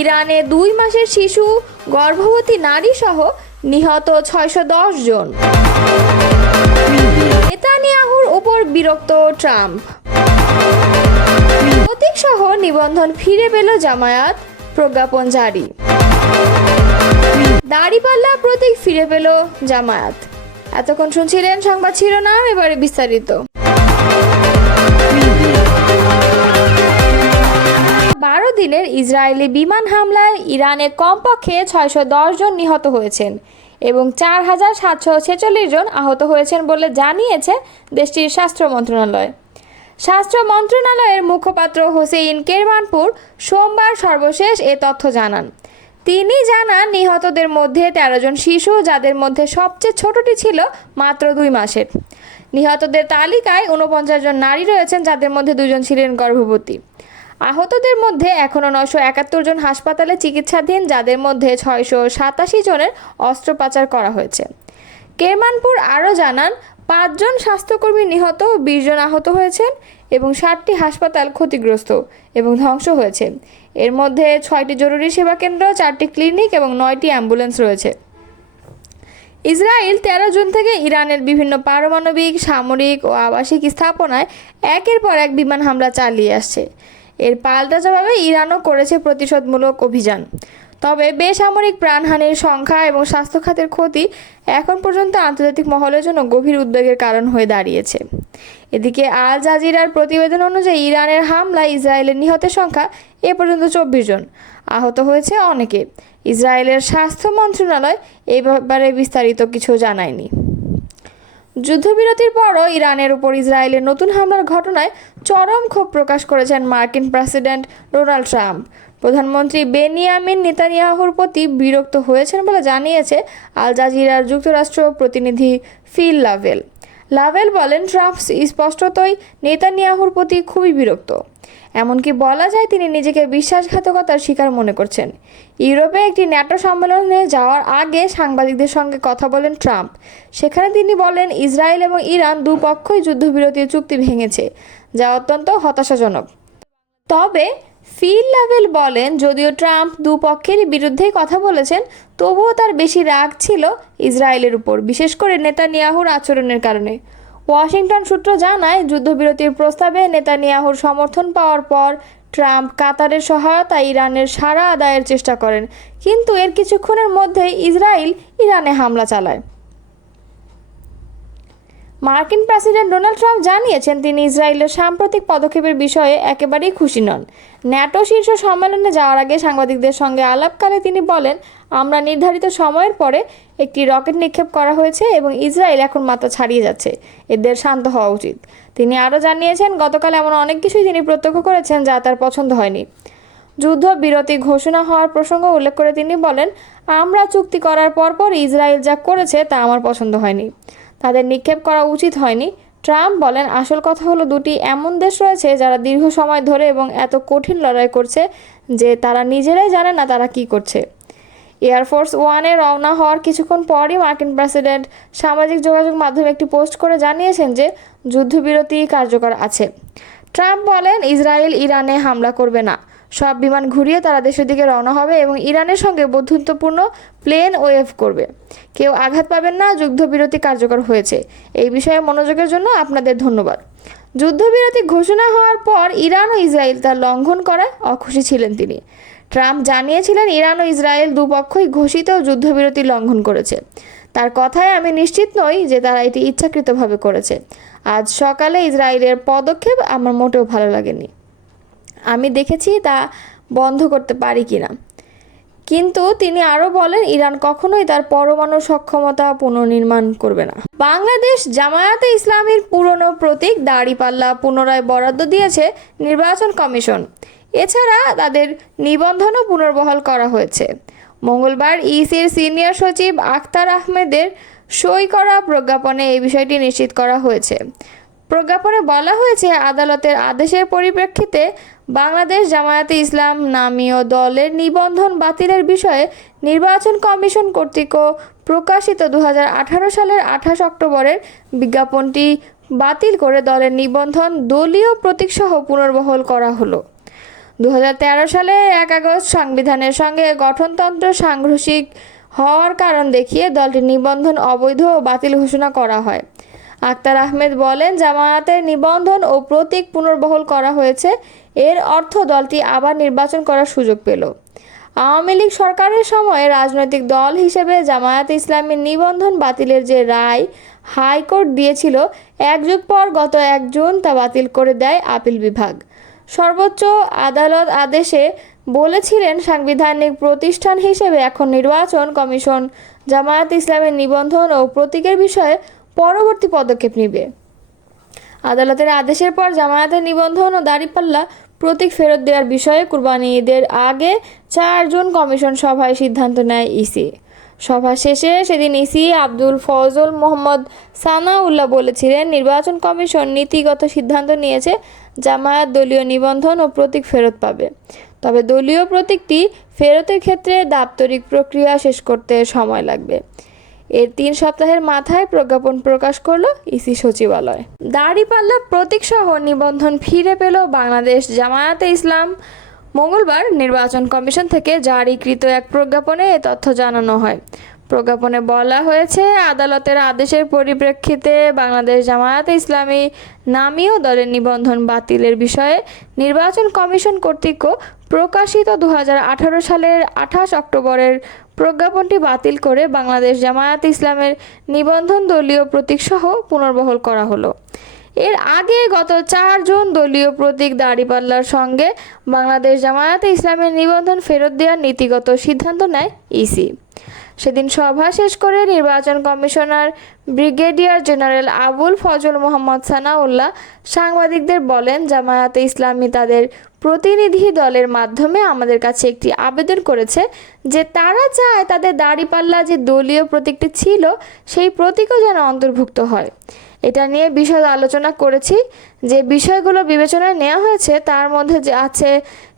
ইরানে 2 মাসের শিশু, গর্ভবতী নারী সহ নিহত 610 জন। নেতানিয়াহুর উপর বিরক্ত ট্রাম্প। প্রতীক সহ নিবন্ধন ফিরে পেল জামায়াত, প্রজ্ঞাপন জারি। দাড়িপাল্লা প্রতীক ফিরে পেল জামায়াত। এতক্ষণ শুনছিলেন সংবাদ শিরোনাম, এবারে বিস্তারিত। 12 দিনের ইসরায়েলি বিমান হামলায় ইরানে কমপক্ষে 610 জন নিহত হয়েছেন এবং 4746 জন আহত হয়েছেন বলে জানিয়েছে দেশটির স্বাস্থ্য মন্ত্রণালয়। স্বাস্থ্য মন্ত্রণালয়ের মুখপাত্র হোসেইন কেরমানপুর সোমবার সর্বশেষ এ তথ্য জানান। তিনি জানান, নিহতদের মধ্যে 13 জন শিশু, যাদের মধ্যে সবচেয়ে ছোটটি ছিল মাত্র 2 মাসের। নিহতদের তালিকায় 49 জন নারী রয়েছেন, যাদের মধ্যে 2 জন ছিলেন গর্ভবতী। আহতদের মধ্যে এখনও 971 জন হাসপাতালে চিকিৎসাধীন, যাদের মধ্যে 687 জনের অস্ত্রোপচার করা হয়েছে। কেরমানপুর আরও জানান, 5 জন স্বাস্থ্যকর্মী নিহত, 20 জন আহত হয়েছেন এবং 60টি হাসপাতাল ক্ষতিগ্রস্ত এবং ধ্বংস হয়েছে। এর মধ্যে 6টি জরুরি সেবা কেন্দ্র, 4টি ক্লিনিক এবং 9টি অ্যাম্বুলেন্স রয়েছে। ইসরায়েল 13 জুন থেকে ইরানের বিভিন্ন পারমাণবিক, সামরিক ও আবাসিক স্থাপনায় একের পর এক বিমান হামলা চালিয়ে আসছে। এর পাল্টা জবাবে ইরানও করেছে প্রতিশোধমূলক অভিযান। তবে বেসামরিক প্রাণহানির সংখ্যা এবং স্বাস্থ্য খাতের ক্ষতি এখন পর্যন্ত আন্তর্জাতিক মহলের জন্য গভীর উদ্বেগের কারণ হয়ে দাঁড়িয়েছে। এদিকে আল জাজিরার প্রতিবেদন অনুযায়ী ইরানের হামলায় ইসরায়েলের নিহতের সংখ্যা এ পর্যন্ত 24 জন, আহত হয়েছে অনেকে। ইসরায়েলের স্বাস্থ্য মন্ত্রণালয় এই ব্যাপারে বিস্তারিত কিছু জানায়নি। যুদ্ধবিরতির পরও ইরানের উপর ইসরায়েলের নতুন হামলার ঘটনায় চরম ক্ষোভ প্রকাশ করেছেন মার্কিন প্রেসিডেন্ট ডোনাল্ড ট্রাম্প। প্রধানমন্ত্রী বেনিয়ামিন নেতানিয়াহুর প্রতি বিরক্ত হয়েছেন বলে জানিয়েছে আল জাজিরার যুক্তরাষ্ট্র প্রতিনিধি ফিল লাভেল বলেন, ট্রাম্প স্পষ্টতই নেতানিয়াহুর প্রতি খুবই বিরক্ত। এমনকি বলা যায় তিনি নিজেকে বিশ্বাসঘাতকতার শিকার মনে করছেন। ইউরোপে একটি ন্যাটো সম্মেলনে যাওয়ার আগে সাংবাদিকদের সঙ্গে কথা বলেন ট্রাম্প। সেখানে তিনি বলেন, ইসরায়েল এবং ইরান দুপক্ষই যুদ্ধবিরতির চুক্তি ভেঙেছে, যা অত্যন্ত হতাশাজনক। তবে ফিল লাভেল বলেন, যদিও ট্রাম্প দুপক্ষেরই বিরুদ্ধেই কথা বলেছেন, তবুও তার বেশি রাগ ছিল ইসরায়েলের উপর, বিশেষ করে নেতানিয়াহুর আচরণের কারণে। ওয়াশিংটন সূত্র জানায়, যুদ্ধবিরতির প্রস্তাবে নেতানিয়াহুর সমর্থন পাওয়ার পর ট্রাম্প কাতারের সহায়তায় ইরানের সাড়া আদায়ের চেষ্টা করেন, কিন্তু এর কিছুক্ষণের মধ্যেই ইসরায়েল ইরানে হামলা চালায়। মার্কিন প্রেসিডেন্ট ডোনাল্ড ট্রাম্প জানিয়েছেন, তিনি ইসরায়েলের সাম্প্রতিক পদক্ষেপের বিষয়ে একেবারেই খুশি নন। ন্যাটো শীর্ষ সম্মেলনে যাওয়ার আগে সাংবাদিকদের সঙ্গে আলাপকালে তিনি বলেন, আমরা নির্ধারিত সময়ের পরে একটি রকেট নিক্ষেপ করা হয়েছে এবং ইসরায়েল এখন মাথা ছাড়িয়ে যাচ্ছে, এদের শান্ত হওয়া উচিত। তিনি আরও জানিয়েছেন, গতকাল এমন অনেক কিছুই তিনি প্রত্যক্ষ করেছেন যা তার পছন্দ হয়নি। যুদ্ধবিরতি ঘোষণা হওয়ার প্রসঙ্গ উল্লেখ করে তিনি বলেন, আমরা চুক্তি করার পরপর ইসরায়েল যা করেছে তা আমার পছন্দ হয়নি, তাদের নিক্ষেপ করা উচিত হয়নি। ট্রাম্প বলেন, আসল কথা হলো, দুটি এমন দেশ রয়েছে যারা দীর্ঘ সময় ধরে এবং এত কঠিন লড়াই করছে যে তারা নিজেরাই জানে না তারা কি করছে। এয়ারফোর্স ওয়ানে রওনা হওয়ার কিছুক্ষণ পরই মার্কিন প্রেসিডেন্ট সামাজিক যোগাযোগ মাধ্যমে একটি পোস্ট করে জানিয়েছেন যে যুদ্ধবিরতি কার্যকর আছে। ট্রাম্প বলেন, ইসরায়েল ইরানে হামলা করবে না, সব বিমান ঘুরিয়ে তারা দেশের দিকে রওনা হবে এবং ইরানের সঙ্গে বন্ধুত্বপূর্ণ প্লেন ওয়েভ করবে। কেউ আঘাত পাবেন না, যুদ্ধবিরতি কার্যকর হয়েছে। এই বিষয়ে মনোযোগের জন্য আপনাদের ধন্যবাদ। যুদ্ধবিরতি ঘোষণা হওয়ার পর ইরান ও ইসরায়েল তার লঙ্ঘন করায় অখুশি ছিলেন তিনি। ট্রাম্প জানিয়েছিলেন, ইরান ও ইসরায়েল দুপক্ষই ঘোষিত যুদ্ধবিরতি লঙ্ঘন করেছে। তার কথায় আমি নিশ্চিত নই যে তারা এটি ইচ্ছাকৃতভাবে করেছে। আজ সকালে ইসরায়েলের পদক্ষেপ আমার মোটেও ভালো লাগেনি। আমি দেখেছি তা বন্ধ করতে পারি কিনা। কিন্তু তিনি আরও বলেন, ইরান কখনোই তার পরমাণু সক্ষমতা পুনর্নির্মাণ করবে না। বাংলাদেশ জামায়াতে ইসলামীর পুরনো প্রতীক দাড়িপাল্লা পুনরায় বরাদ্দ দিয়েছে নির্বাচন কমিশন। এছাড়া তাদের নিবন্ধনও পুনর্বহাল করা হয়েছে। মঙ্গলবার ইসির সিনিয়র সচিব আখতার আহমেদের সই করা প্রজ্ঞাপনে এই বিষয়টি নিশ্চিত করা হয়েছে। প্রজ্ঞাপনে বলা হয়েছে, আদালতের আদেশের পরিপ্রেক্ষিতে বাংলাদেশ জামায়াতে ইসলাম নামীয় দলের নিবন্ধন বাতিলের বিষয়ে নির্বাচন কমিশন কর্তৃক প্রকাশিত 2018 সালের 28 অক্টোবরের বিজ্ঞাপনটি বাতিল করে দলের নিবন্ধন দলীয় প্রতীকসহ পুনর্বহাল করা হলো। 2013 সালে 1 আগস্ট সংবিধানের সঙ্গে গঠনতন্ত্র সাংঘর্ষিক হওয়ার কারণ দেখিয়ে দলটির নিবন্ধন অবৈধ ও বাতিল ঘোষণা করা হয়। আক্তার আহমেদ বলেন, জামায়াতের নিবন্ধন ও প্রতীক পুনর্বহাল করা হয়েছে, এর অর্থ দলটি আবার নির্বাচন করার সুযোগ পেল। আওয়ামী লীগ সরকারের সময় রাজনৈতিক দল হিসেবে জামায়াতে ইসলামীর নিবন্ধন বাতিলের যে রায় হাইকোর্ট দিয়েছিল, এক যুগ পর গত 1 জুন তা বাতিল করে দেয় আপিল বিভাগ। সর্বোচ্চ আদালত আদেশে বলেছিলেন, সাংবিধানিক প্রতিষ্ঠান হিসেবে এখন নির্বাচন কমিশন জামায়াতে ইসলামীর নিবন্ধন ও প্রতীকের বিষয়ে পরবর্তী পদক্ষেপ নেবে। আদালতের আদেশের পর জামায়াতের নিবন্ধন ও দাড়িপাল্লা প্রতীক ফেরত দেওয়ার বিষয়ে কুরবানি ঈদের আগে 4 জুন কমিশন সভায় সিদ্ধান্ত নেয় ইসি। সভা শেষে সেদিন ইসি আব্দুল ফজল মোহাম্মদ সানাউল্লাহ বলেছিলেন, নির্বাচন কমিশন নীতিগত সিদ্ধান্ত নিয়েছে জামায়াত দলীয় নিবন্ধন ও প্রতীক ফেরত পাবে, তবে দলীয় প্রতীকটি ফেরতের ক্ষেত্রে দাপ্তরিক প্রক্রিয়া শেষ করতে সময় লাগবে। এর 3 সপ্তাহের মাথায় প্রজ্ঞাপন প্রকাশ করল ইসি সচিবালয়। দাড়িপাল্লা প্রতীকসহ নিবন্ধন ফিরে পেল বাংলাদেশ জামায়াতে ইসলাম। মঙ্গলবার নির্বাচন কমিশন থেকে জারিকৃত এক প্রজ্ঞাপনে এ তথ্য জানানো হয়। প্রজ্ঞাপনে বলা হয়েছে, আদালতের আদেশের পরিপ্রেক্ষিতে বাংলাদেশ জামায়াতে ইসলামী নামীয় দলের নিবন্ধন বাতিলের বিষয়ে নির্বাচন কমিশন কর্তৃক প্রকাশিত 2018 সালের 28 অক্টোবরের প্রজ্ঞাপনটি বাতিল করে বাংলাদেশ জামায়াতে ইসলামের নিবন্ধন দলীয় প্রতীকসহ পুনর্বহাল করা হলো। এর আগে গত 4 জুন দলীয় প্রতীক দাড়িপাল্লার সঙ্গে বাংলাদেশ জামায়াতে ইসলামের নিবন্ধন ফেরত দেওয়ার নীতিগত সিদ্ধান্ত নেয় ইসি। সেদিন সভা শেষ করে নির্বাচন commissioner brigadier general Abul Fazal Mohammad Sanaullah সাংবাদিকদের বলেন, জামায়াতে ইসলামী তাদের প্রতিনিধি দলের মাধ্যমে আমাদের কাছে একটি আবেদন করেছে যে তারা চায় তাদের দাড়িপাল্লা যে দলীয় প্রতীকটি ছিল সেই প্রতীকও যেন অন্তর্ভুক্ত হয়। এটা নিয়ে বিশদ আলোচনা করেছি। যে বিষয়গুলো বিবেচনায় নেওয়া হয়েছে তার মধ্যে যে আছে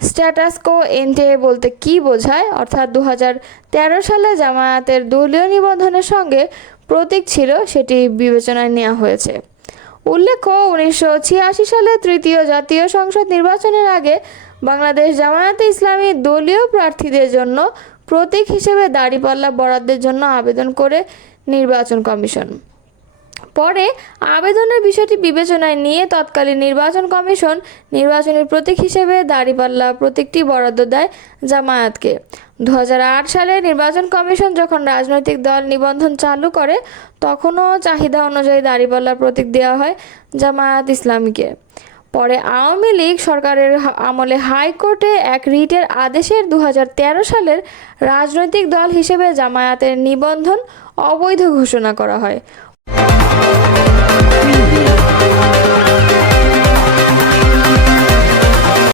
স্ট্যাটাস কো এন্টে বলতে কী বোঝায়, অর্থাৎ 2013 সালে জামায়াতের দলীয় নিবন্ধনের সঙ্গে প্রতীক ছিল, সেটি বিবেচনায় নেওয়া হয়েছে। উল্লেখ্য, 1986 সালে 3য় জাতীয় সংসদ নির্বাচনের আগে বাংলাদেশ জামায়াতে ইসলামী দলীয় প্রার্থীদের জন্য প্রতীক হিসেবে দাড়িপাল্লা বরাদ্দের জন্য আবেদন করে নির্বাচন কমিশন। পরে আবেদনের বিষয়টি বিবেচনায় নিয়ে তৎকালীন নির্বাচন কমিশন নির্বাচনী প্রতীক হিসেবে দাড়িপাল্লা প্রতীকটি বরাদ্দ দেয় জামায়াতকে। 2008 সালে নির্বাচন কমিশন যখন রাজনৈতিক দল নিবন্ধন চালু করে, তখনও চাহিদা অনুযায়ী দাড়িপাল্লা প্রতীক দেওয়া হয় জামায়াত ইসলামীকে। পরে আওয়ামী লীগ সরকারের আমলে হাইকোর্টে এক রিটের আদেশের 2013 সালের রাজনৈতিক দল হিসেবে জামায়াতের নিবন্ধন অবৈধ ঘোষণা করা হয়।